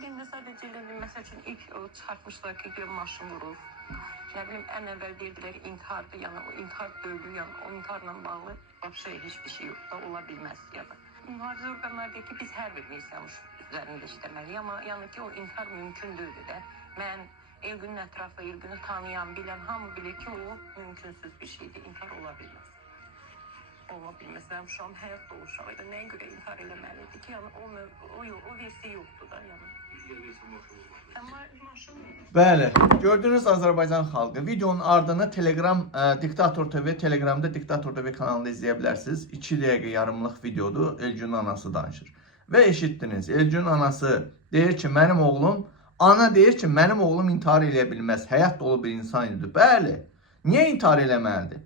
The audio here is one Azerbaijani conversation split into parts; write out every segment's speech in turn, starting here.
dinde sadece mesela için ilk o çarpmışlar ki bir maşın vurur. Ne bileyim en evvel dediler intihardı, yani o intihar dövdü, yani o intiharla bağlı başka hiçbir şey yok da olabilmez ya da. Mühafizə orqanları deyir ki, biz her bir insanmış üzerinde işlemeliyik ama yani ki o intihar mümkün değildi de. Ben Elgün'ün etrafı, Elgün'ü tanıyan, bilen hamı bilir ki o mümkünsüz bir şeydi, intihar olabilmez. Olabilmez. Ben şu an hayatta oluşağıydı. Neye göre intihar eləməliydi ki, yani o versiya yoktu da yani. Bəli, gördüğünüz Azərbaycan xalqı. Videonun ardını Telegram Diktator TV, Telegramda Diktator TV kanalında izləyə bilərsiniz. 2 dəqiqə yarımlıq videodur. Elcünün anası danışır. Və eşitdiniz. Elcünün anası deyir ki, mənim oğlum, ana deyir ki, mənim oğlum intihar eləyə bilməz. Həyat dolu bir insan idi. Bəli. Niyə intihar eləməlidir?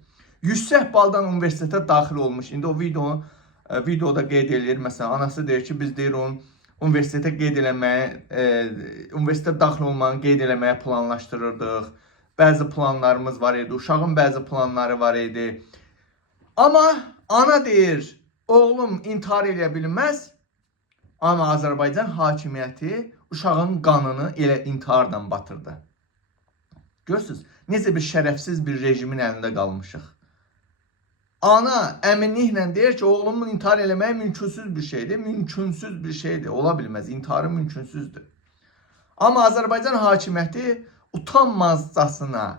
100 baldan universitetə daxil olmuş. İndi o videoda qeyd edir. Məsələn, anası deyir ki, biz deyir onun universitetə qeyd eləməyə, universitetə daxil olmanı qeyd eləməyə planlaşdırırdıq. Bəzi planlarımız var idi. Uşağın bəzi planları var idi. Amma ana deyir, oğlum intihar eləyə bilməz. Amma Azərbaycan hakimiyyəti uşağın qanını elə intihardan batırdı. Görürsünüz, necə bir şərəfsiz bir rejimin əlində qalmışıq. Ana əminliklə deyir ki, oğlumun intihar eləməyi mümkünsüz bir şeydir. Mümkünsüz bir şeydir. Ola bilməz. İntiharı mümkünsüzdür. Amma Azərbaycan hakimiyyəti utanmazcasına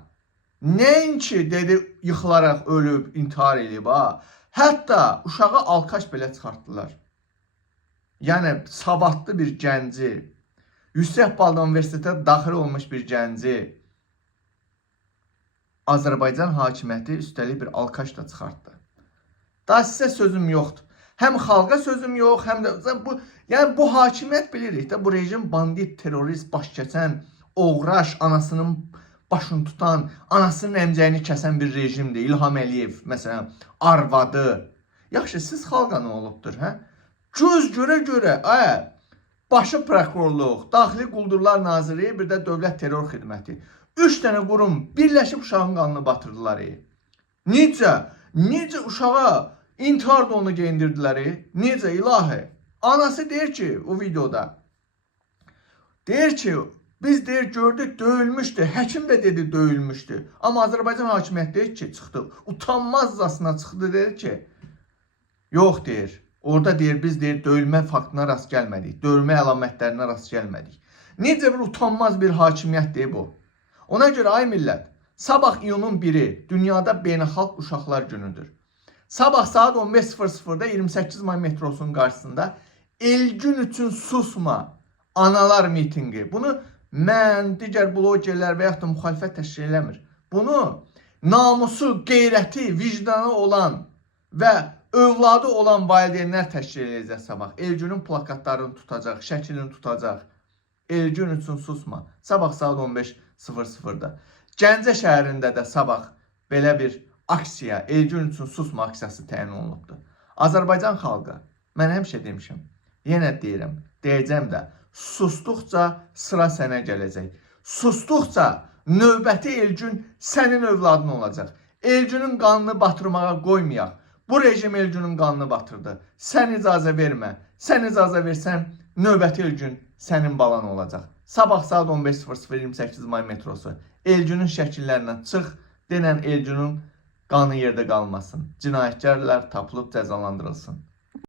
nəinki dedi yıxılaraq ölüb, intihar eləyib ha. Hətta uşağı alkaş belə çıxartdılar. Yəni savadlı bir gənci, 100 baldan universitetə daxil olmuş bir gənci Azərbaycan hakimiyyəti üstəlik bir alkaş da çıxartdı. Daha sizə sözüm yoxdur. Həm xalqa sözüm yox, həm də bu hakimiyyət bilirik də, bu rejim bandit, terrorist, baş keçən, oğraş, anasının başını tutan, anasının əmcəyini kəsən bir rejimdir. İlham Əliyev, məsələn, arvadı. Yaxşı, siz xalqa nə olubdur, hə? Göz görə, başı prokurorluq, Daxili Quldurlar Naziri, bir də Dövlət Terror Xidməti. 3 dənə qurum birləşib uşağın qanını batırdılar. Necə uşağa intihar da onu geyindirdilər? Necə ilahi? Anası deyir ki, o videoda, deyir ki, biz deyir gördük döyülmüşdü, həkim də dedi döyülmüşdü. Amma Azərbaycan hakimiyyəti deyir ki, çıxdı, utanmazcasına çıxdı, deyir ki, yox deyir. Orada deyir, biz deyir döyülmə faktına rast gəlmədik, döyülmə əlamətlərinə rast gəlmədik. Necə bir utanmaz bir hakimiyyətdir bu? Ona görə ay millət, sabah iyunun 1-i dünyada beynəlxalq uşaqlar günüdür. Sabah saat 15:00-da 28 may metrosunun qarşısında Elgün üçün susma analar mitingi. Bunu mən, digər blogerlər və yaxud da müxalifət təşkil eləmir. Bunu namusu, qeyrəti, vicdanı olan və övladı olan valideynlər təşkil edəcək sabah. Elgünün plakatlarını tutacaq, şəklini tutacaq. Elgün üçün susma. Sabah saat 15:00-da. Gəncə şəhərində də sabah belə bir aksiya, Elgün üçün susma aksiyası təyin olunubdur. Azərbaycan xalqı, mən həmişə demişim, yenə deyirəm, deyəcəm də, susduqca sıra sənə gələcək. Susduqca növbəti Elgün sənin övladın olacaq. Elgünün qanını batırmağa qoymayaq. Bu rejim Elgünün qanını batırdı. Sən icazə vermə. Sən icazə versən, növbəti Elgün sənin balan olacaq. Sabah saat 15:00 28 may metrosu. Elgünün şəkillərindən çıx, denən Elgünün qanı yerdə qalmasın. Cinayətkarlar tapılıb cəzalandırılsın.